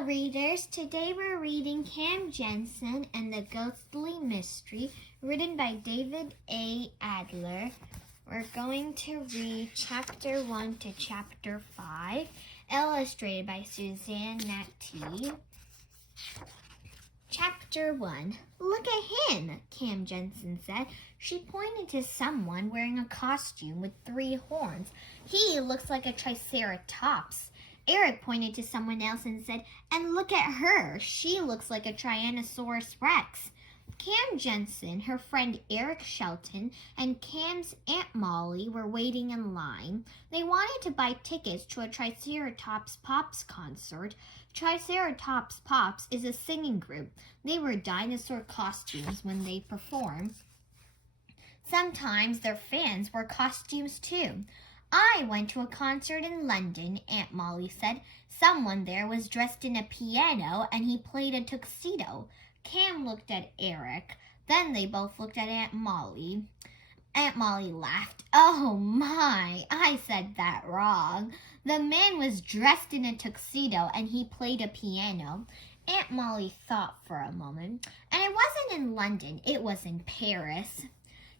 Hello, readers. Today we're reading Cam Jansen and the Ghostly Mystery, written by David A. Adler. We're going to read Chapter 1 to Chapter 5, illustrated by Susanna Natti. Chapter 1. Look at him, Cam Jansen said. She pointed to someone wearing a costume with 3 horns. He looks like a triceratops. Eric pointed to someone else and said, and look at her. She looks like a Tyrannosaurus Rex. Cam Jansen, her friend Eric Shelton, and Cam's Aunt Molly were waiting in line. They wanted to buy tickets to a Triceratops Pops concert. Triceratops Pops is a singing group. They wear dinosaur costumes when they perform. Sometimes their fans wear costumes too. I went to a concert in London, Aunt Molly said. Someone there was dressed in a piano and he played a tuxedo. Cam looked at Eric. Then they both looked at Aunt Molly. Aunt Molly laughed. Oh my, I said that wrong. The man was dressed in a tuxedo and he played a piano. Aunt Molly thought for a moment. And it wasn't in London, it was in Paris.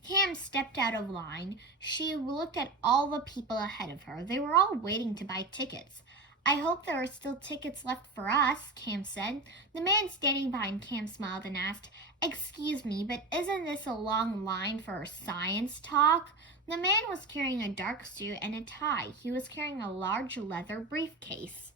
Cam stepped out of line. She looked at all the people ahead of her. They were all waiting to buy tickets. I hope there are still tickets left for us, Cam said. The man standing behind Cam smiled and asked, Excuse me, but isn't this a long line for a science talk? The man was carrying a dark suit and a tie. He was carrying a large leather briefcase.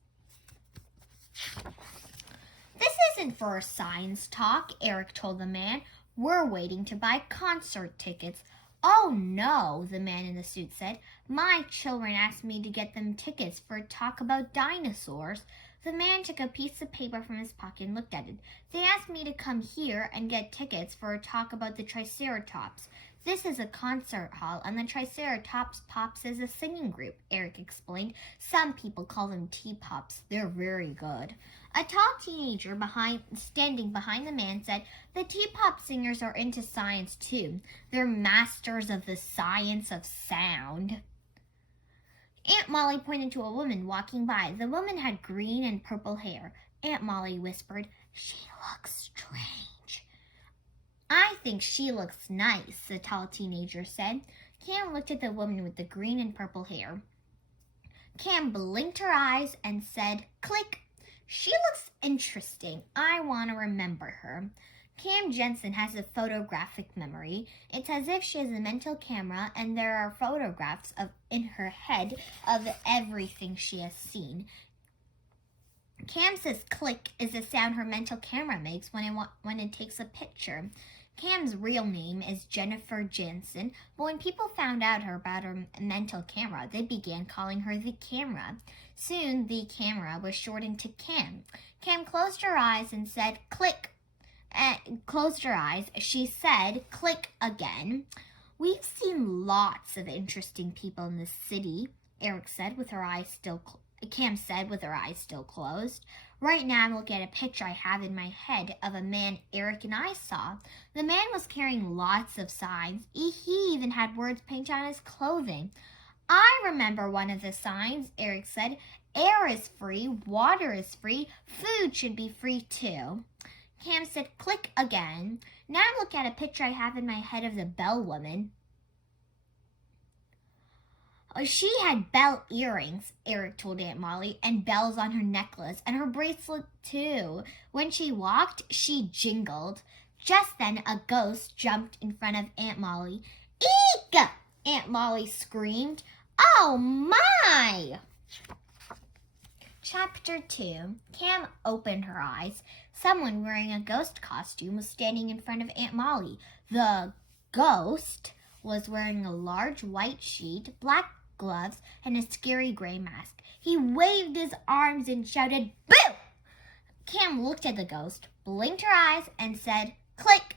This isn't for a science talk, Eric told the man. We're waiting to buy concert tickets. Oh no, the man in the suit said. My children asked me to get them tickets for a talk about dinosaurs. The man took a piece of paper from his pocket and looked at it. They asked me to come here and get tickets for a talk about the Triceratops. This is a concert hall, and the Triceratops Pops is a singing group, Eric explained. Some people call them T-Pops. They're very good. A tall teenager standing behind the man said, The T-Pop singers are into science too. They're masters of the science of sound. Aunt Molly pointed to a woman walking by. The woman had green and purple hair. Aunt Molly whispered, She looks strange. I think she looks nice, the tall teenager said. Cam looked at the woman with the green and purple hair. Cam blinked her eyes and said, Click. She looks interesting. I want to remember her. Cam Jansen has a photographic memory. It's as if she has a mental camera and there are photographs in her head of everything she has seen. Cam says click is the sound her mental camera makes when it takes a picture. Cam's real name is Jennifer Jansen, but when people found out about her mental camera, they began calling her the camera. Soon, the camera was shortened to Cam. Cam closed her eyes and said, click. Closed her eyes. She said, click again. We've seen lots of interesting people in the city, Eric said with her eyes still Cam said with her eyes still closed. Right now I'm looking at a picture I have in my head of a man Eric and I saw. The man was carrying lots of signs. He even had words painted on his clothing. I remember one of the signs, Eric said. Air is free, water is free, food should be free too. Cam said, click again. Now I'm looking at a picture I have in my head of the bell woman. She had bell earrings, Eric told Aunt Molly, and bells on her necklace, and her bracelet too. When she walked, she jingled. Just then, a ghost jumped in front of Aunt Molly. Eek! Aunt Molly screamed. Oh my! Chapter 2. Cam opened her eyes. Someone wearing a ghost costume was standing in front of Aunt Molly. The ghost was wearing a large white sheet, black gloves, and a scary gray mask. He waved his arms and shouted, Boo! Cam looked at the ghost, blinked her eyes, and said, Click!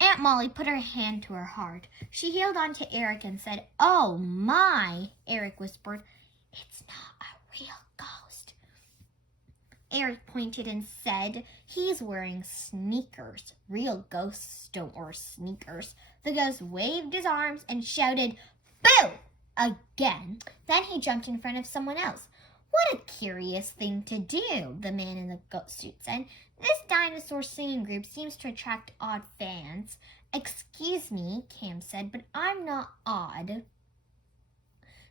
Aunt Molly put her hand to her heart. She held on to Eric and said, Oh my! Eric whispered, It's not a real ghost. Eric pointed and said, He's wearing sneakers. Real ghosts don't wear sneakers. The ghost waved his arms and shouted, Boo! Again. Then he jumped in front of someone else. "What a curious thing to do," the man in the goat suit said. "This dinosaur singing group seems to attract odd fans." "Excuse me," Cam said, "but I'm not odd."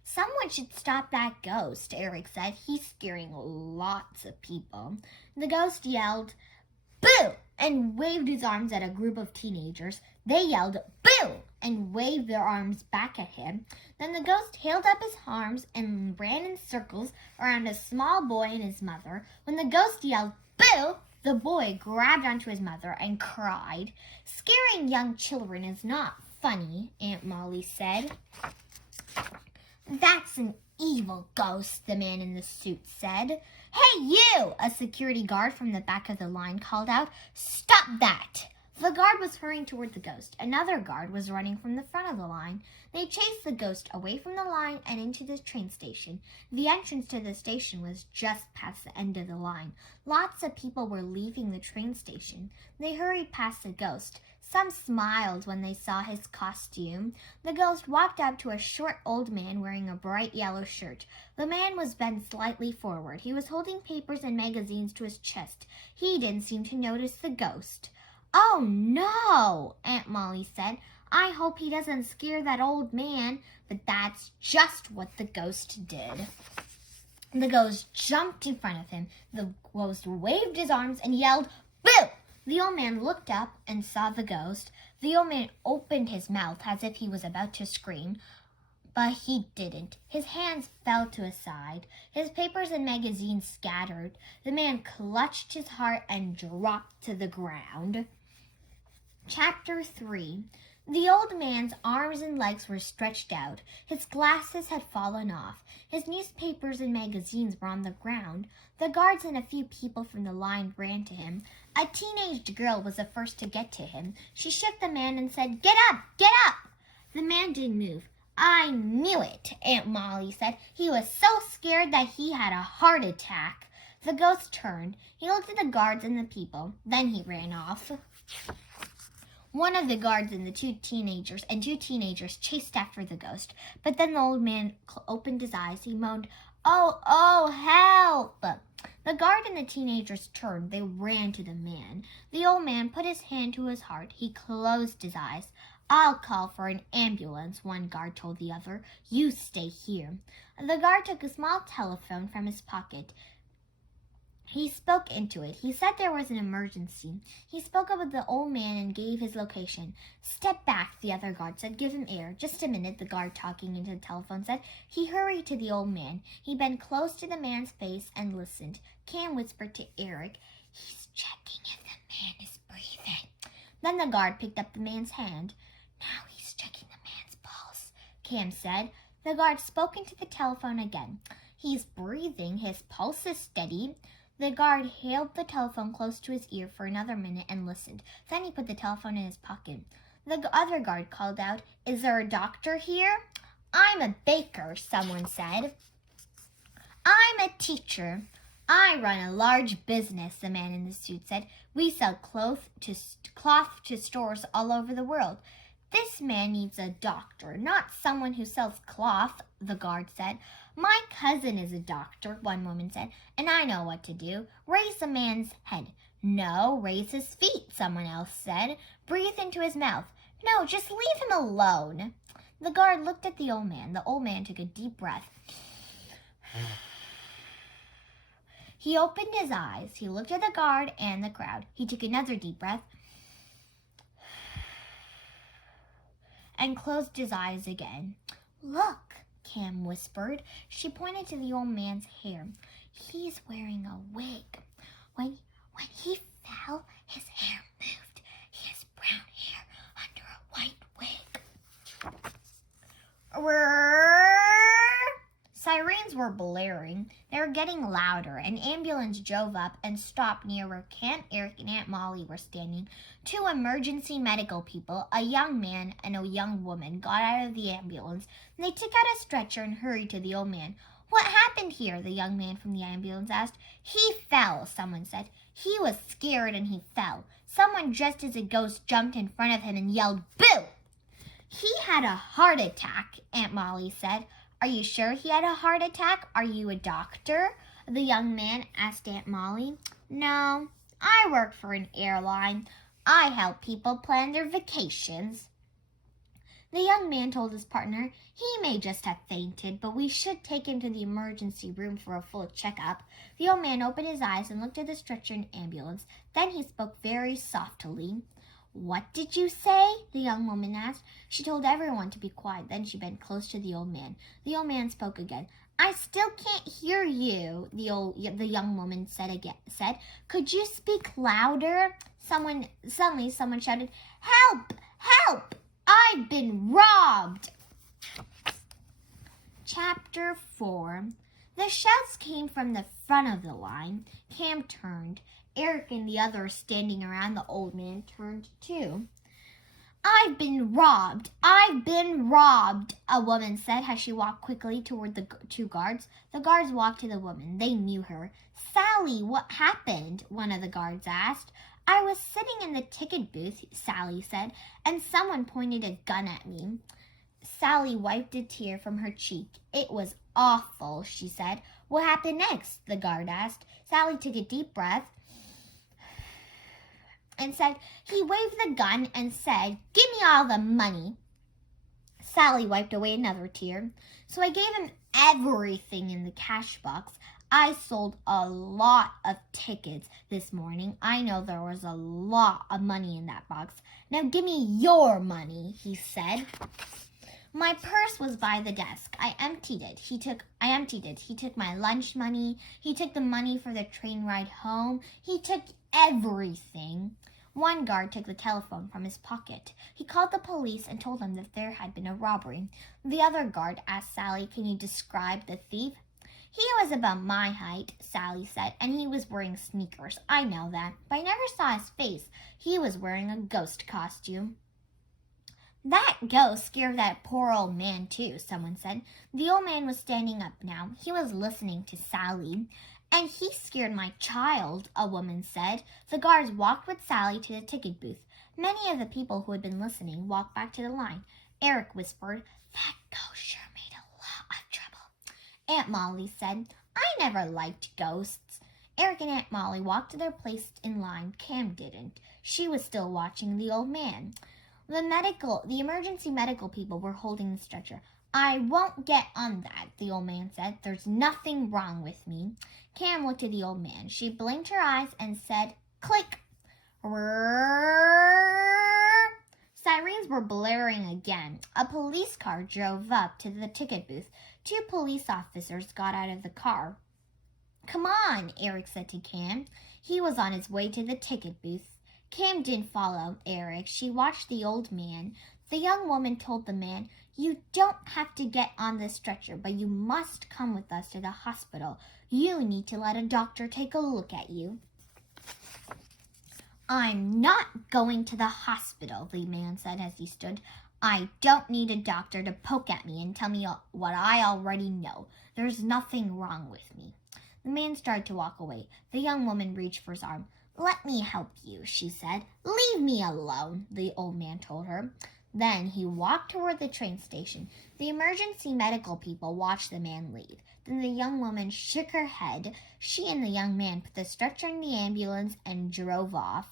"Someone should stop that ghost," Eric said. "He's scaring lots of people." The ghost yelled, "Boo!" and waved his arms at a group of teenagers. They yelled, "Boo!" and waved their arms back at him. Then the ghost held up his arms and ran in circles around a small boy and his mother. When the ghost yelled, "Boo!" the boy grabbed onto his mother and cried. "Scaring young children is not funny," Aunt Molly said. "That's an evil ghost," the man in the suit said. "Hey, you!" a security guard from the back of the line called out. "Stop that!" The guard was hurrying toward the ghost. Another guard was running from the front of the line. They chased the ghost away from the line and into the train station. The entrance to the station was just past the end of the line. Lots of people were leaving the train station. They hurried past the ghost. Some smiled when they saw his costume. The ghost walked up to a short old man wearing a bright yellow shirt. The man was bent slightly forward. He was holding papers and magazines to his chest. He didn't seem to notice the ghost. "Oh, no," Aunt Molly said. "I hope he doesn't scare that old man." But that's just what the ghost did. The ghost jumped in front of him. The ghost waved his arms and yelled, "Boo!" The old man looked up and saw the ghost. The old man opened his mouth as if he was about to scream, but he didn't. His hands fell to his side. His papers and magazines scattered. The man clutched his heart and dropped to the ground. Chapter 3. The old man's arms and legs were stretched out. His glasses had fallen off. His newspapers and magazines were on the ground. The guards and a few people from the line ran to him. A teenage girl was the first to get to him. She shook the man and said, "Get up! Get up!" The man didn't move. "I knew it," Aunt Molly said. "He was so scared that he had a heart attack." The ghost turned. He looked at the guards and the people. Then he ran off. One of the guards and two teenagers chased after the ghost. But then the old man opened his eyes. He moaned, Oh, help!" The guard and the teenagers turned. They ran to the man. The old man put his hand to his heart. He closed his eyes. "I'll call for an ambulance," one guard told the other. "You stay here." The guard took a small telephone from his pocket. He spoke into it. He said there was an emergency. He spoke up with the old man and gave his location. "Step back," the other guard said. "Give him air." "Just a minute," the guard talking into the telephone said. He hurried to the old man. He bent close to the man's face and listened. Cam whispered to Eric, "He's checking if the man is breathing." Then the guard picked up the man's hand. "Now he's checking the man's pulse," Cam said. The guard spoke into the telephone again. "He's breathing. His pulse is steady." The guard held the telephone close to his ear for another minute and listened. Then he put the telephone in his pocket. The other guard called out, "Is there a doctor here?" "I'm a baker," someone said. "I'm a teacher." "I run a large business," the man in the suit said. "We sell cloth to stores all over the world." "This man needs a doctor, not someone who sells cloth," the guard said. "My cousin is a doctor," one woman said, "and I know what to do. Raise the man's head." "No, raise his feet," someone else said. "Breathe into his mouth." "No, just leave him alone." The guard looked at the old man. The old man took a deep breath. He opened his eyes. He looked at the guard and the crowd. He took another deep breath and closed his eyes again. "Look," Cam whispered. She pointed to the old man's hair. "He's wearing a wig. When he fell, his hair moved. He has brown hair under a white wig." Sirens were blaring. They were getting louder. An ambulance drove up and stopped near where Cam, Eric, and Aunt Molly were standing. Two emergency medical people, a young man and a young woman, got out of the ambulance. They took out a stretcher and hurried to the old man. "What happened here?" the young man from the ambulance asked. "He fell," someone said. "He was scared and he fell. Someone dressed as a ghost jumped in front of him and yelled, 'Boo!'" "He had a heart attack," Aunt Molly said. Are you sure he had a heart attack? Are you a doctor? The young man asked Aunt Molly. No, I work for an airline. I help people plan their vacations. The young man told his partner, he may just have fainted, but we should take him to the emergency room for a full checkup. The old man opened his eyes and looked at the stretcher and ambulance. Then he spoke very softly. What did you say? The young woman asked. She told everyone to be quiet. Then she bent close to the old man. The old man spoke again. I still can't hear you, the young woman said. Could you speak louder? Suddenly someone shouted, Help! Help! I've been robbed! Chapter 4. The shouts came from the front of the line. Cam turned. Eric and the others standing around the old man turned too. I've been robbed! I've been robbed! A woman said as she walked quickly toward the two guards. The guards walked to the woman. They knew her. Sally, what happened? One of the guards asked. I was sitting in the ticket booth, Sally said, and someone pointed a gun at me. Sally wiped a tear from her cheek. It was awful, she said. What happened next? The guard asked. Sally took a deep breath and said, he waved the gun and said, give me all the money. Sally wiped away another tear. So I gave him everything in the cash box. I sold a lot of tickets this morning. I know there was a lot of money in that box. Now give me your money, he said. My purse was by the desk. I emptied it. He took my lunch money. He took the money for the train ride home. He took everything. One guard took the telephone from his pocket. He called the police and told them that there had been a robbery. The other guard asked Sally, can you describe the thief? He was about my height, Sally said, and he was wearing sneakers. I know that, but I never saw his face. He was wearing a ghost costume. That ghost scared that poor old man, too, someone said. The old man was standing up now. He was listening to Sally. And he scared my child, a woman said. The guards walked with Sally to the ticket booth. Many of the people who had been listening walked back to the line. Eric whispered, that ghost sure made a lot of trouble. Aunt Molly said, I never liked ghosts. Eric and Aunt Molly walked to their place in line. Cam didn't. She was still watching the old man. The emergency medical people were holding the stretcher. I won't get on that, the old man said. There's nothing wrong with me. Cam looked at the old man. She blinked her eyes and said, click. Sirens were blaring again. A police car drove up to the ticket booth. 2 police officers got out of the car. Come on, Eric said to Cam. He was on his way to the ticket booth. Cam didn't follow Eric. She watched the old man. The young woman told the man, you don't have to get on the stretcher, but you must come with us to the hospital. You need to let a doctor take a look at you. I'm not going to the hospital, the man said as he stood. I don't need a doctor to poke at me and tell me what I already know. There's nothing wrong with me. The man started to walk away. The young woman reached for his arm. Let me help you, she said. Leave me alone, the old man told her. Then he walked toward the train station. The emergency medical people watched the man leave. Then the young woman shook her head. She and the young man put the stretcher in the ambulance and drove off.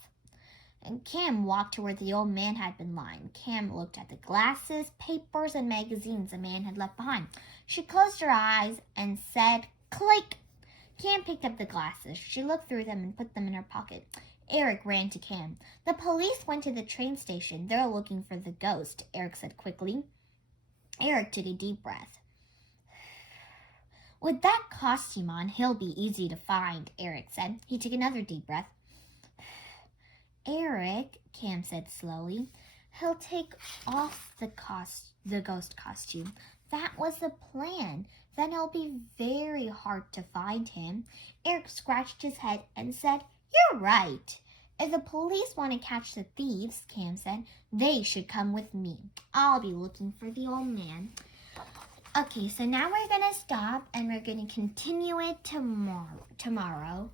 And Cam walked to where the old man had been lying. Cam looked at the glasses, papers, and magazines the man had left behind. She closed her eyes and said, click. Cam picked up the glasses. She looked through them and put them in her pocket. Eric ran to Cam. The police went to the train station. They're looking for the ghost, Eric said quickly. Eric took a deep breath. With that costume on, he'll be easy to find, Eric said. He took another deep breath. Eric, Cam said slowly, he'll take off the ghost costume. That was the plan. Then it'll be very hard to find him. Eric scratched his head and said, You're right. If the police want to catch the thieves, Cam said, they should come with me. I'll be looking for the old man. Okay, so now we're going to stop and we're going to continue it tomorrow.